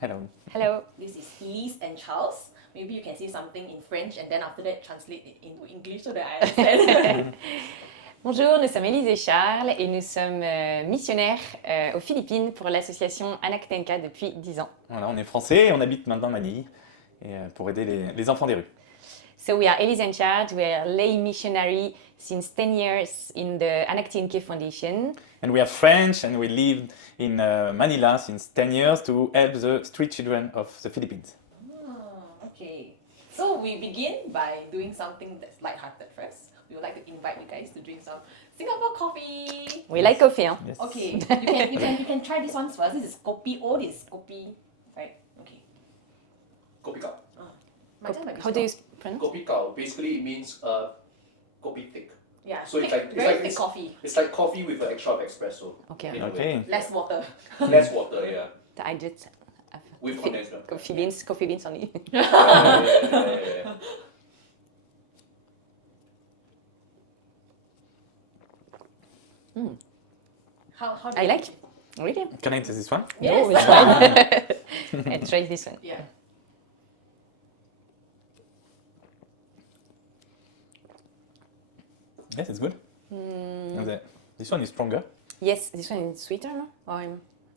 Hello. Hello. This is Elise and Charles. Maybe you can say something in French and then after that translate it into English so that I understand. Bonjour, nous sommes Elise et Charles et nous sommes missionnaires aux Philippines pour l'association ANAK-Tnk depuis 10 ans. Voilà, on est français et on habite maintenant à Manille et pour aider les enfants des rues. So we are Elise and Charles. We are lay missionary since 10 years in the ANAK-Tnk Foundation. And we are French and we live in Manila since 10 years to help the street children of the Philippines. Okay. So we begin by doing something that's lighthearted first. We would like to invite you guys to drink some Singapore coffee. We like coffee, hein? Yes. Okay. You can try this one first. This is Kopi. Oh, this is Kopi. Right? Okay. Kopi Kao. Macam might be How do you strong. pronounce? Kopi Kao basically it means kopi thick. Yeah. So it's thick, like- very it's like- thick coffee. It's like coffee with an extra of espresso. Okay. in a way. Okay. Less water. Less water, yeah. I just With condensed milk. coffee beans only. Yeah. How do I you like. Really? Can I taste this one? Yes. No, it's fine. Let's try this one. Yeah. Yes, it's good. And this one is stronger. Yes, this one is sweeter, no? Or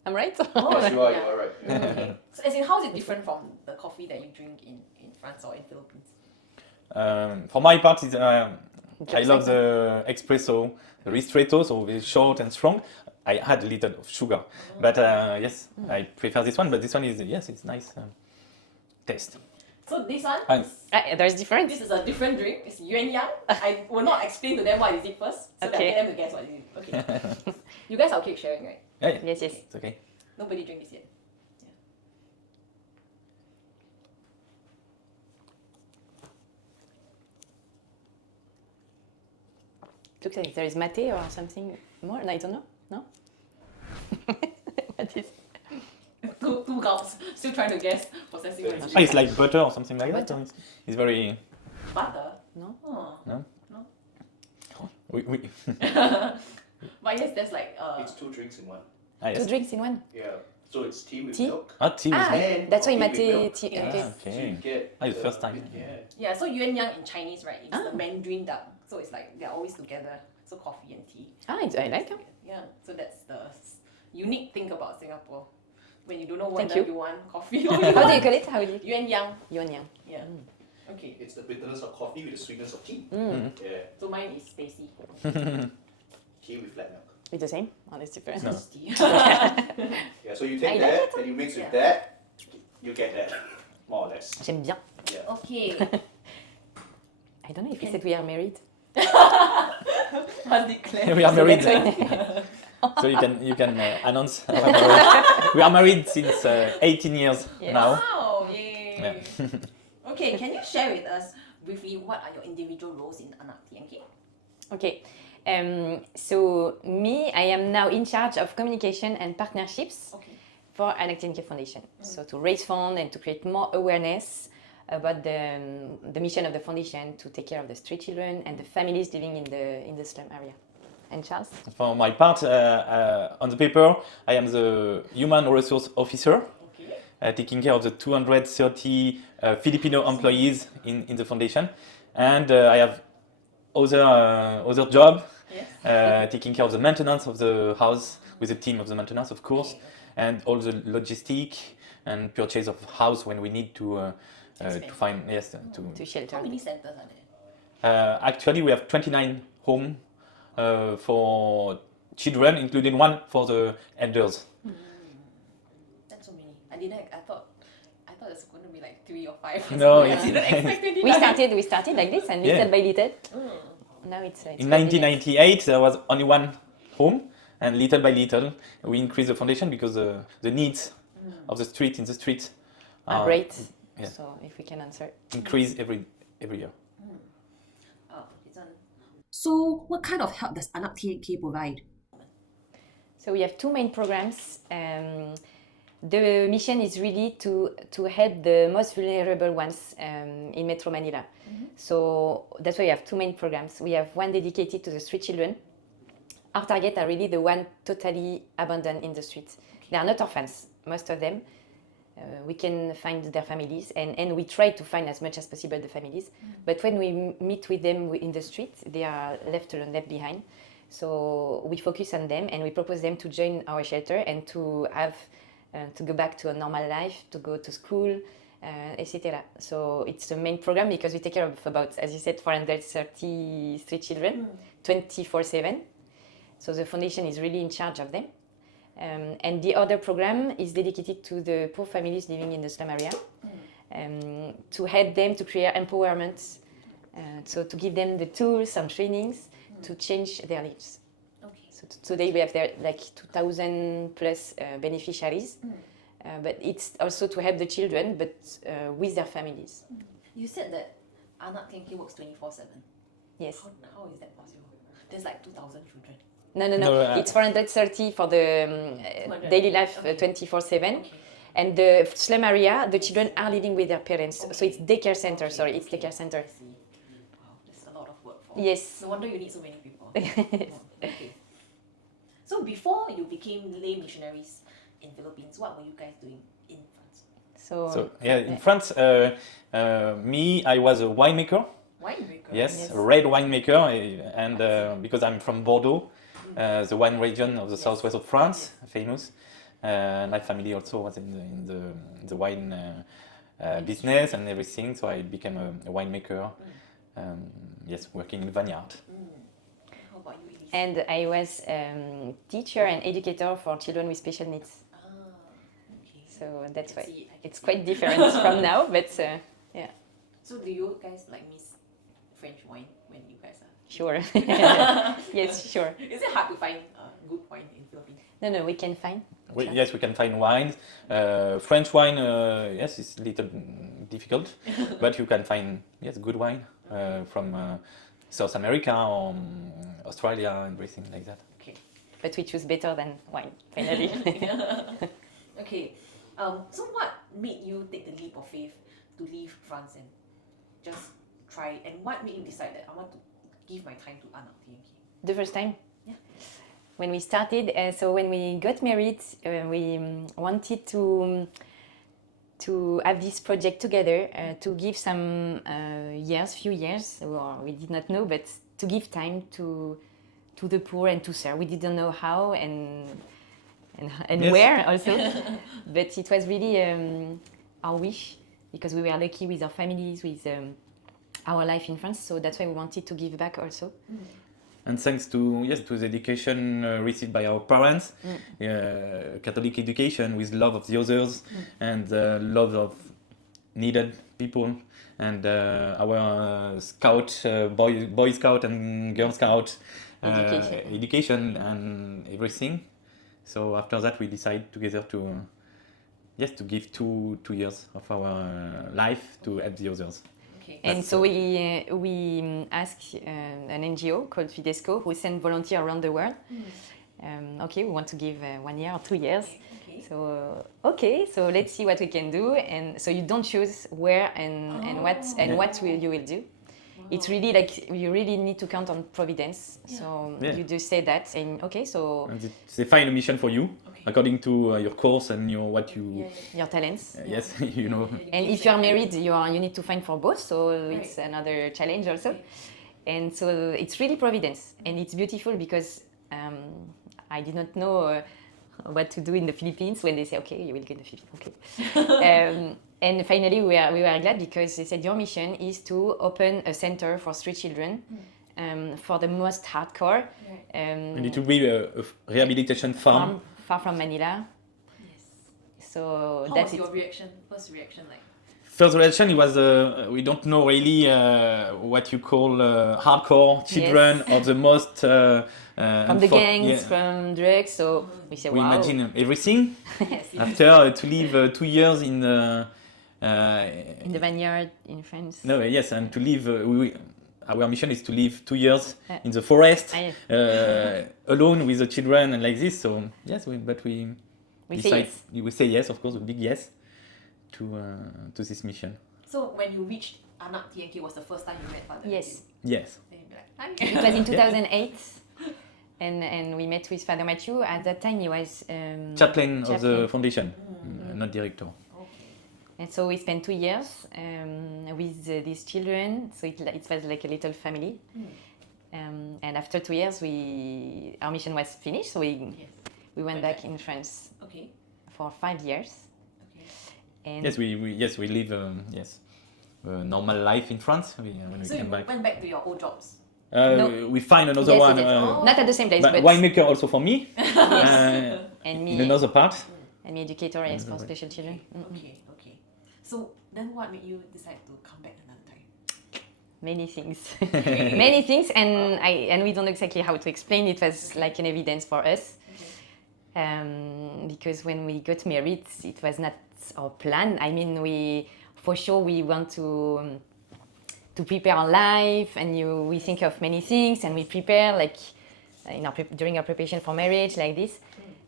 I'm right? Oh, Yes, you are, yeah. you are right. Okay. So as in, how is it different from the coffee that you drink in France or in Philippines? For my part, I love the espresso, the ristretto, so it's short and strong. I add a little of sugar, but yes, I prefer this one. But this one is it's nice taste. So this one, Hi. There's difference. this is a different drink. It's Yuan Yang. I will not explain to them what is it first, so that I Okay. get them to guess what it is. Okay. You guys are okay sharing, right? Yeah, Yes, yes. it's okay. Nobody drink this yet. Looks like there is mate or something more. I don't know. No. What is? Two gulps. Still trying to guess. Possessing what Ah, it's like butter or something like that. Butter. It's very. butter. No. Oh. No? No. We But yes, there's like It's two drinks in one. Two yes. drinks in one. Yeah. So it's tea with Tea? milk. Ah, tea. Ah, And that's why coffee mate. with milk. Tea. Yes. Okay. So you Okay. get Ah, it's first time. Yeah. yeah. So Yuan Yang in Chinese, right? It's Ah. the Mandarin duck. So it's like they're always together. So coffee and tea. Ah, I like it. Yeah. So that's the unique thing about Singapore. When you don't know Thank whether you. you want coffee or you How do you want call it? How do you? Yuan Yang. Yuan Yang. Yeah. Okay. It's the bitterness of coffee with the sweetness of tea. Yeah. So mine is Stacy. Tea with flat milk. It's the same. Oh, it's different. No. Just tea. Yeah. So you I take like that and you mix with that, you get that, more or less. J'aime bien. Yeah. Okay. I don't know if we said we are married. Must declare. We are married. So you can announce. Our marriage. We are married since 18 years Yes. now. Wow, yay. Yeah. Okay, can you share with us briefly what are your individual roles in ANAK-Tnk? Okay. So me, I am now in charge of communication and partnerships Okay. for ANAK-Tnk Foundation. So to raise funds and to create more awareness about the mission of the foundation to take care of the street children and the families living in the slum area. And Charles? For my part, on the paper, I am the human resource officer, Okay. taking care of the 230 Filipino employees in the foundation, and I have other job, Yes. taking care of the maintenance of the house with a team of the maintenance, of course, Okay. and all the logistic and purchase of house when we need to find To shelter. How many centers are there? Actually, we have 29 home for children, including one for the elders. That's so many. I thought it's going to be like 3 or 5. No, I it's- didn't expect 29. We started like this and Yeah. little by little. Mm. Now it's In quite big. 1998, there was only one home, and little by little, we increased the foundation because the needs of the street in the street Are great. yeah. So if we can answer. increase every year. Oh, it's on. So, what kind of help does ANAK-Tnk provide? So we have two main programs. The mission is really to help the most vulnerable ones in Metro Manila. So that's why we have two main programs. We have one dedicated to the street children. Our target are really the one totally abandoned in the streets. They are not orphans, most of them. we can find their families, and we try to find as much as possible the families. But when we meet with them in the street, they are left alone, left behind. So we focus on them and we propose them to join our shelter and to have to go back to a normal life, to go to school, etc. So it's the main program because we take care of about, as you said, 433 children, 24/7. So the foundation is really in charge of them. And the other program is dedicated to the poor families living in the slum area, to help them to create empowerment, so to give them the tools, some trainings to change their lives. Okay. So today we have there like 2,000 plus beneficiaries, but it's also to help the children, but with their families. You said that ANAK-Tnk works 24/7. Yes. How is that possible? There's like 2,000 children. No. No, It's 430 for the 200. daily life, Okay. 24/7. Okay. And the slum area, the children are living with their parents. So it's daycare center, it's daycare center. I see. Wow, that's a lot of work for. Yes. No wonder you need so many people. Okay. So before you became lay missionaries in Philippines, what were you guys doing in France? So, In France, me, I was a winemaker. Winemaker. Yes, a red winemaker, and because I'm from Bordeaux, the wine region of the southwest of France, famous. My family also was in the wine business and everything, so I became a winemaker. Yes, working in vineyard. How about you, Elise? and I was teacher and educator for children with special needs. Okay. So that's why I can it's see. quite different from now, but yeah, So do you guys like miss French wine when you guys are? sure. Yes, sure. Is it hard to find good wine in Philippines? No, we can find. Yes, we can find wines. French wine, yes, it's a little difficult, but you can find good wine from South America or Australia and everything like that. Okay. But we choose better than wine, finally. Okay. So what made you take the leap of faith to leave France and just try? And what made you decide that I want to give my time to ANAK-Tnk? The first time? Yeah. When we started, so when we got married, we wanted to have this project together, to give some few years, or we did not know, but to give time to the poor and to serve. We didn't know how and Yes. where also, but it was really our wish because we were lucky with our families, with our life in France. So that's why we wanted to give back also. And thanks to the education received by our parents, Catholic education with love of the others and love of needed people, and our scout, boy scout and girl scout education and everything. So after that, we decided together to give two years of our life to help the others. Okay. And so we asked an NGO called Fidesco who sent volunteers around the world. Okay, we want to give 1 year or 2 years. Okay. So let's see what we can do. And so you don't choose where and what you will do. It's really like you really need to count on providence. So you just say that and And they find a mission for you according to your course and your talents. yes, you know. And if you are married, you need to find for both. So it's another challenge also. Right. And so it's really providence, and it's beautiful because I did not know what to do in the Philippines when they say, okay, you will go in the Philippines. Okay. And finally, we were glad because they said your mission is to open a center for street children for the most hardcore. And it will be a rehabilitation farm. Far from Manila. Yes. So How that's was it. your reaction? First reaction, like? First reaction, it was we don't know really what you call hardcore children or the most From the gangs, from drugs. So we say, we wow. imagine everything. After to live 2 years in in the vineyard in France. no, yes, and to live. Our mission is to live 2 years in the forest, alone with the children and like this. So yes, we say yes. We say yes, of course, a big yes to this mission. So when you reached ANAK-Tnk was the first time you met Father? Yes. Yes. Then you'd be like, It was in 2008, and we met with Father Matthew. At that time, he was Chaplain of the chaplain. foundation, not director. And so we spent 2 years with these children. So it was like a little family. And after 2 years, our mission was finished. So we went back in France Okay. for 5 years. Okay. And Yes, we live a normal life in France when we So you came back. went back to your old jobs. No. We find another Yes, one. yes. Not at the same place, But but winemaker also for me. and In me another part. and me educator, yes, for special children. Okay. So then what made you decide to come back another time? Many things, many things, and we don't know exactly how to explain. It was like an evidence for us, because when we got married, it was not our plan. I mean, we want to prepare our life, and we think of many things, and we prepare like during our preparation for marriage, like this.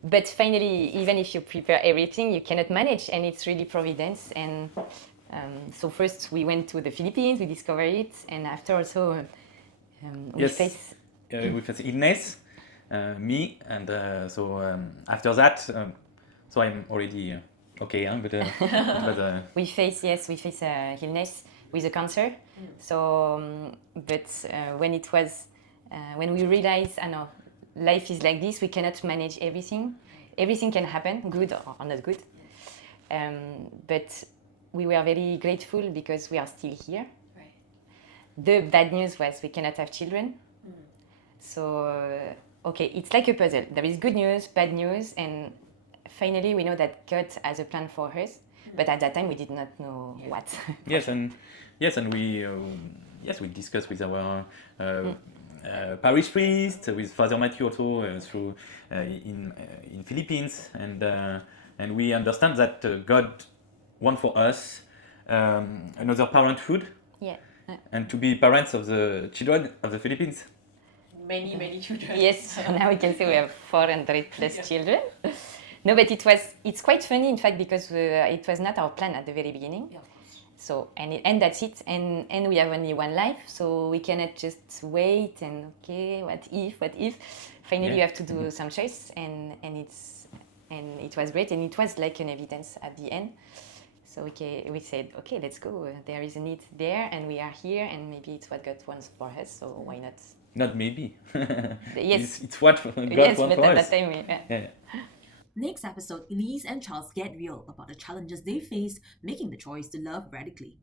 But finally, even if you prepare everything, you cannot manage, and it's really providence. And so first we went to the Philippines, we discovered it, and after also we face illness, me, and so after that, so I'm already okay, but we face illness with a cancer. So, but when we realized, life is like this, we cannot manage everything. Everything can happen, good or not good. But we were very grateful because we are still here. Right. The bad news was we cannot have children. So, okay, it's like a puzzle. There is good news, bad news, and finally we know that God has a plan for us. But at that time we did not know what. Yes, and we discussed with our parish priest, with Father Matthew also through in Philippines, and we understand that God wants for us another parenthood, Yeah. and to be parents of the children of the Philippines. Many children. Yes, now we can say we have 400 plus children. No, but it's quite funny, in fact, because it was not our plan at the very beginning. Yeah, of course. So, and that's it. And we have only one life, so we cannot just wait and, okay, what if? Finally, you have to do some choice, and it was great, and it was like an evidence at the end. So we said, okay, let's go. There is a need there, and we are here, and maybe it's what God wants for us, so why not? Not maybe. Yes. It's what God Yes, wants but for at us. that time, Yeah. Next episode, Elise and Charles get real about the challenges they face making the choice to love radically.